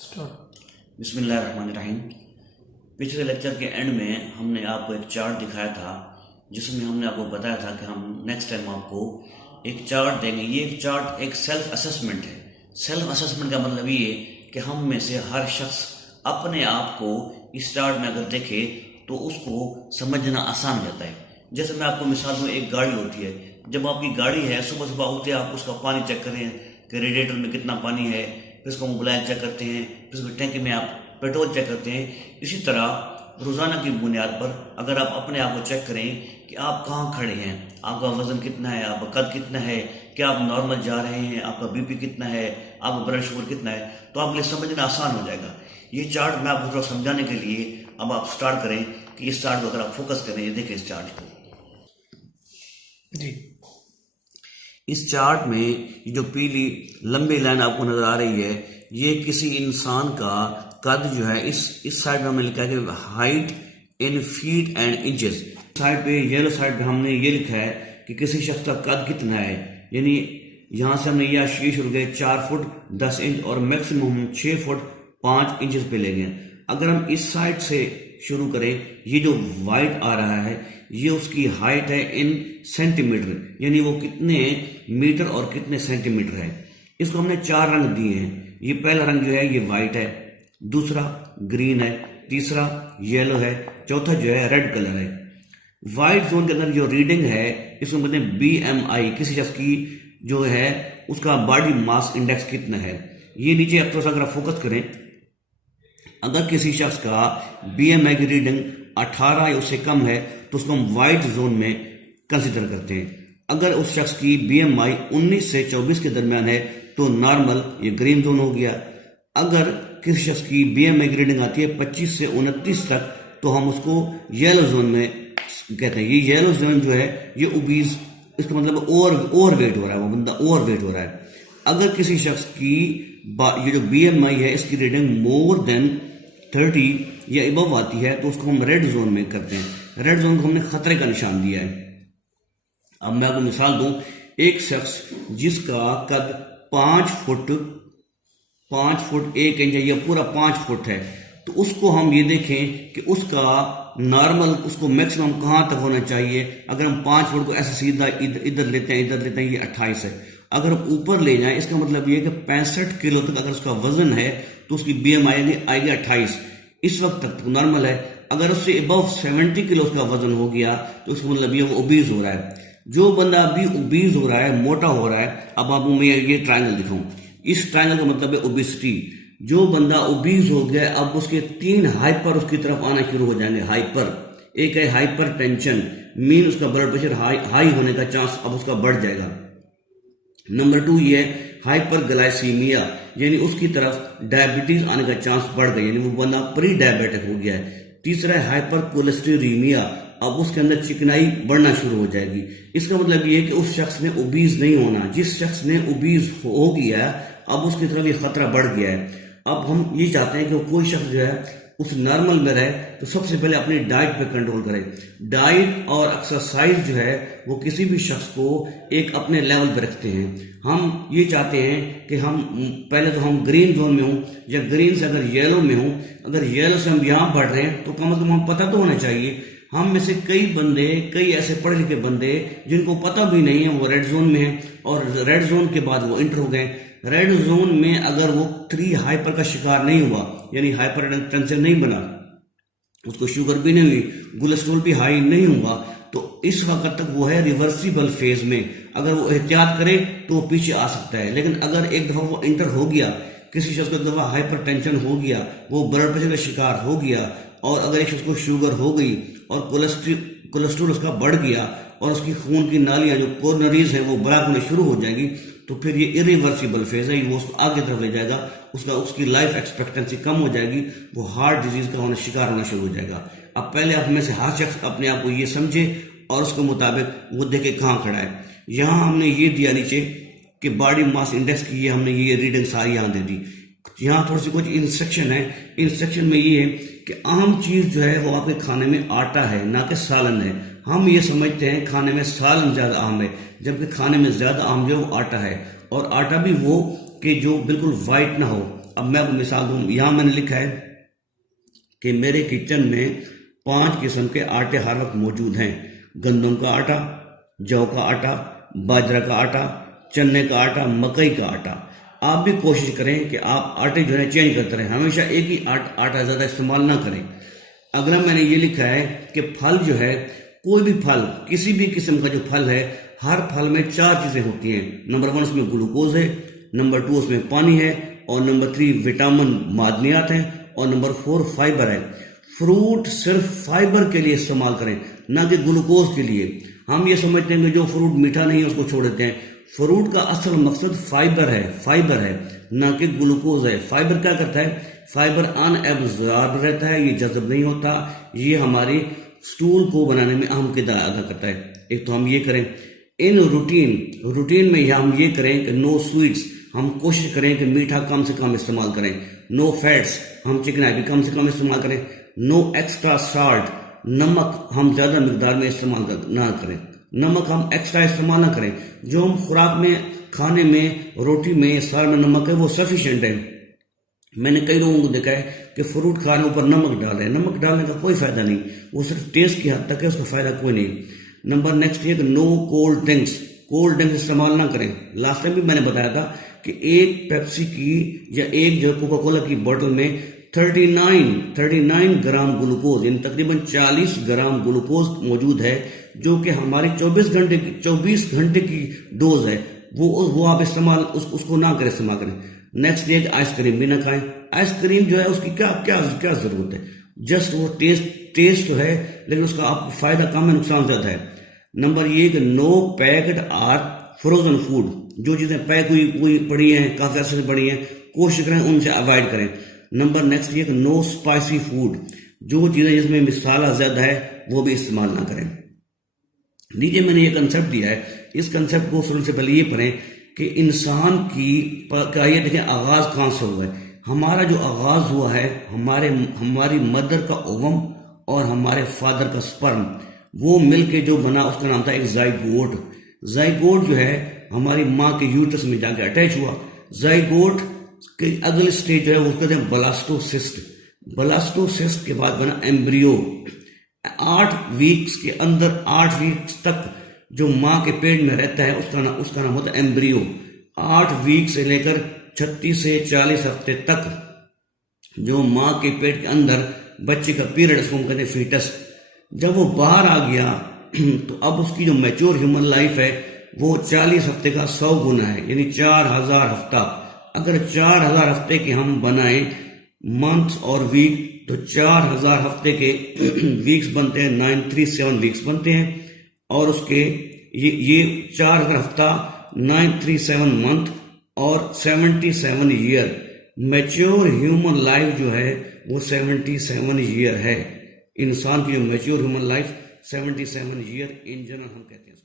Start. बिस्मिल्लाहिर्रहमानिर्रहीम। पिछले lecture के एंड में हमने आपको एक चार्ट दिखाया था जिसमें हमने आपको बताया था कि हम नेक्स्ट टाइम आपको एक चार्ट देंगे। ये एक चार्ट एक सेल्फ असेसमेंट है। सेल्फ असेसमेंट का मतलब ये कि हम में से हर शख्स अपने आप को इस चार्ट में अगर देखे तो उसको समझना आसान हो जाता है। जैसे मैं आपको मिसाल दूँ, एक गाड़ी होती है। जब आपकी गाड़ी है, सुबह सुबह उठते आप उसका पानी चेक करें कि रेडिएटर में कितना पानी है, फिर उसका मोबाइल चेक करते हैं, फिर उसकी टैंकी में आप पेट्रोल चेक करते हैं। इसी तरह रोज़ाना की बुनियाद पर अगर आप अपने आप को चेक करें कि आप कहाँ खड़े हैं, आपका वजन कितना है, आपका कद कितना है, क्या आप नॉर्मल जा रहे हैं, आपका बीपी कितना है, आपका ब्लड शुगर कितना है, तो आपके लिए समझना आसान हो जाएगा। ये चार्ट मैं आपको थोड़ा समझाने के लिए अब आप स्टार्ट करें कि इस चार्ट को अगर आप फोकस करें, ये देखें इस चार्ट को जी। इस चार्ट में ये जो पीली लंबी लाइन आपको नजर आ रही है, ये किसी इंसान का कद जो है, इस साइड में हमने लिखा है कि height in feet and inches. Side पे येलो साइड पे हमने ये लिखा है कि किसी शख्स का कद कितना है, यानी यहाँ से हमने यह शीश रुक गए 4 फुट 10 इंच और मैक्सिमम हम 6 फुट 5 इंचेस पे ले गए। अगर हम इस साइड से शुरू करें, ये जो वाइट आ रहा है ये उसकी हाइट है इन सेंटीमीटर, यानी वो कितने मीटर और कितने सेंटीमीटर है। इसको हमने 4 रंग दिए हैं। ये पहला रंग जो है ये वाइट है, दूसरा ग्रीन है, तीसरा येलो है, चौथा जो है रेड कलर है। वाइट जोन के अंदर जो रीडिंग है इसको कहते हैं BMI, किसी शख्स की जो है उसका बॉडी मास इंडेक्स कितना है। ये नीचे अब थोड़ा सा अगर फोकस करें, अगर किसी शख्स का BMI की रीडिंग 18 या उससे कम है तो उसको हम वाइट जोन में कंसिडर करते हैं। अगर उस शख्स की BMI 19 से 24 के दरमियान है तो नॉर्मल, ये ग्रीन जोन हो गया। अगर किसी शख्स की BMI की रीडिंग आती है 25 से 29 तक तो हम उसको येलो जोन में कहते हैं। ये येलो जोन जो है ये ओबीज, इसका मतलब ओवर वेट हो रहा है, वो बंदा ओवर वेट हो रहा है। अगर किसी शख्स की ये जो BMI है इसकी रीडिंग मोर देन 30 या अबव आती है तो उसको हम रेड जोन में करते हैं। रेड जोन को हमने खतरे का निशान दिया है। अब मैं आपको मिसाल दूं, एक शख्स जिसका कद 5 फुट 1 इंच या पूरा 5 फुट है तो उसको हम ये देखें कि उसका नॉर्मल, उसको मैक्सिमम कहाँ तक होना चाहिए। अगर हम 5 फुट को ऐसे सीधा इधर लेते हैं, इधर लेते हैं, ये 28 है। अगर हम ऊपर ले जाएं, इसका मतलब ये है कि 65 किलो तक अगर उसका वजन है तो उसकी BMI आएगी 28। इस वक्त तक नॉर्मल है। अगर उससे अबव 70 किलो उसका वजन हो गया तो उसका मतलब ये वो ओबीज हो रहा है। जो बंदा अभी ओबीज हो रहा है, मोटा हो रहा है, अब आपको मैं ये ट्रायंगल दिखाऊं, इस ट्रायंगल का मतलब है ओबिसिटी। जो बंदा ओबीज हो गया अब उसके 3 हाइपर उसकी तरफ आना शुरू हो जाएंगे। हाइपर, एक है हाइपर टेंशन, मीन उसका ब्लड प्रेशर हाई होने का चांस अब उसका बढ़ जाएगा। नंबर 2 ये है हाइपर ग्लाइसीमिया, यानी उसकी तरफ डायबिटीज आने का चांस बढ़ गया, यानी वो बंदा प्री डायबिटिक हो गया है। तीसरा है हाइपर कोलेस्टेरोलीमिया, अब उसके अंदर चिकनाई बढ़ना शुरू हो जाएगी। इसका मतलब ये है कि उस शख्स ने ओबीज नहीं होना। जिस शख्स ने ओबीज हो गया अब उसकी तरफ ये खतरा बढ़ गया है। अब हम ये चाहते हैं कि कोई शख्स जो है उस नॉर्मल में रहे तो सबसे पहले अपनी डाइट पे कंट्रोल करे। डाइट और एक्सरसाइज जो है वो किसी भी शख्स को एक अपने लेवल पे रखते हैं। हम ये चाहते हैं कि हम पहले तो हम ग्रीन जोन में हूँ या ग्रीन से अगर येलो में हूँ, अगर येलो से हम यहाँ बढ़ रहे हैं तो कम से कम हम पता तो होना चाहिए। हम में से कई ऐसे पढ़े लिखे बंदे जिनको पता भी नहीं है वो रेड जोन में है और रेड जोन के बाद वो इंटर हो गए। रेड जोन में अगर वो 3 हाइपर का शिकार नहीं हुआ, यानी हाइपर टेंशन नहीं बना, उसको शुगर भी नहीं हुई, कोलेस्ट्रॉल भी हाई नहीं हुआ, तो इस वक्त तक वो है रिवर्सिबल फेज में। अगर वो एहतियात करे तो वो पीछे आ सकता है। लेकिन अगर एक दफा वो इंटर हो गया, किसी शख्स को दफा हाइपर टेंशन हो गया, वो ब्लड प्रेशर का शिकार हो गया, और अगर एक शख्स को शुगर हो गई और कोलेस्ट्रॉल उसका बढ़ गया और उसकी खून की नालियां जो कोरोनरीज हैं वो ब्लॉक होने शुरू हो जाएंगी, तो फिर ये इरिवर्सिबल फेज है, वो उसको आगे तरफ ले जाएगा। उसकी लाइफ एक्सपेक्टेंसी कम हो जाएगी, वो हार्ट डिजीज का शिकार होना शुरू हो जाएगा। अब पहले आप में से हर शख्स अपने आप को ये समझे और उसके मुताबिक वो देखे कहाँ खड़ा है। यहाँ हमने ये दिया नीचे कि बॉडी मास इंडेक्स की हमने ये रीडिंग सारी यहाँ दे दी। यहाँ थोड़ी सी कुछ इंस्ट्रक्शन है। इंस्ट्रक्शन में ये है कि अहम चीज जो है वो आपके खाने में आटा है, ना कि सालन है। हम ये समझते हैं खाने में सालन ज्यादा अहम है, जबकि खाने में ज्यादा अहम जो है वो आटा है। और आटा भी वो कि जो बिल्कुल वाइट ना हो। अब मैं आपको मिसाल दूं, यहां मैंने लिखा है कि मेरे किचन में 5 किस्म के आटे हर वक्त मौजूद हैं। गंदम का आटा, जौ का आटा, बाजरा का आटा, चने का आटा, मकई का आटा। आप भी कोशिश करें कि आप आटे जो है चेंज करते रहें, हमेशा एक ही आटा ज़्यादा इस्तेमाल ना करें। अगला मैंने ये लिखा है कि फल जो है, कोई भी फल, किसी भी किस्म का जो फल है, हर फल में 4 चीज़ें होती हैं। नंबर 1 उसमें ग्लूकोज है, नंबर 2 उसमें पानी है, और नंबर 3 विटामिन मादनियात हैं, और नंबर 4 फाइबर है। फ्रूट सिर्फ फाइबर के लिए इस्तेमाल करें, ना कि ग्लूकोज के लिए। हम ये समझते हैं कि जो फ्रूट मीठा नहीं है उसको छोड़ देते हैं। फ्रूट का असल मकसद फाइबर है, ना कि ग्लूकोज है। फाइबर क्या करता है? फाइबर अनएब्जॉर्ब रहता है, ये जज़ब नहीं होता, ये हमारी स्टूल को बनाने में अहम किरदार अदा करता है। एक तो हम ये करें। इन रूटीन में हम ये करें कि नो स्वीट्स, हम कोशिश करें कि मीठा कम से कम इस्तेमाल करें। नो फैट्स, हम चिकनाई भी कम से कम इस्तेमाल करें। नो एक्स्ट्रा साल्ट, नमक हम ज़्यादा मिकदार में इस्तेमाल ना करें। नमक हम एक्स्ट्रा इस्तेमाल ना करें। जो हम खुराक में, खाने में, रोटी में, सार में नमक है वो सफिशिएंट है। मैंने कई लोगों को देखा है कि फ्रूट खाने ऊपर नमक डाल रहे हैं। नमक डालने का कोई फायदा नहीं, वो सिर्फ टेस्ट की हद तक है, उसका फायदा कोई नहीं। नंबर नेक्स्ट ये कि नो कोल्ड ड्रिंक्स इस्तेमाल ना करें। लास्ट टाइम भी मैंने बताया था कि एक पेप्सी की या एक जो कोका कोला की बोतल में 39 ग्राम ग्लूकोज, यानी तकरीबन 40 ग्राम ग्लूकोज मौजूद है, जो कि हमारी 24 घंटे की डोज है। वो आप इस्तेमाल उसको ना करें, इस्तेमाल करें। नेक्स्ट डे आइसक्रीम भी ना खाएं। आइसक्रीम जो है उसकी क्या जरूरत है? जस्ट वो टेस्ट तो है, लेकिन उसका आपको फायदा कम है, नुकसान ज्यादा है। नंबर ये कि no packed or frozen food, जो चीजें पैक हुई पड़ी हैं, काफी अर्से से पड़ी हैं, कोशिश करें उनसे अवॉइड करें। नंबर नेक्स्ट ये कि नो स्पाइसी फूड, जो चीजें जिसमें मसाला ज्यादा है वो भी इस्तेमाल ना करें। नीचे मैंने ये कंसेप्ट दिया है, इस कंसेप्ट को सुनने से पहले ये पढ़ें कि इंसान का ये देखें आगाज कहां से हुआ है। हमारा जो आगाज हुआ है, हमारी मदर का ओवम और हमारे फादर का स्पर्म, वो मिलके जो बना उसका नाम था एक जाइगोट जो है हमारी माँ के यूट्रस में जाके अटैच हुआ। जाइगोट के अगले स्टेज जो है वो कहते हैं ब्लास्टोसिस्ट के बाद बना एम्ब्रियो। 8 वीक्स के अंदर, 8 वीक्स तक जो माँ के पेट में रहता है उसका नाम होता है एम्ब्रियो। 8 वीक से लेकर 36 से 40 हफ्ते तक जो माँ के पेट के अंदर बच्चे का पीरियड, इसको हम कहते हैं फीटस, जब वो बाहर आ गया तो अब उसकी जो मैच्योर ह्यूमन लाइफ है वो 40 हफ्ते का 100 गुना है, यानी 4000 हफ्ता। अगर 4000 हफ्ते के हम बनाएं मंथ्स और वीक, तो 4000 हफ्ते के वीक्स बनते हैं 937 वीक्स बनते हैं, और उसके ये 4000 हफ्ता 937 मंथ और 77 ईयर। मैच्योर ह्यूमन लाइफ जो है वो 77 ईयर है। इंसान की जो mature human life 77 year in general हम कहते हैं।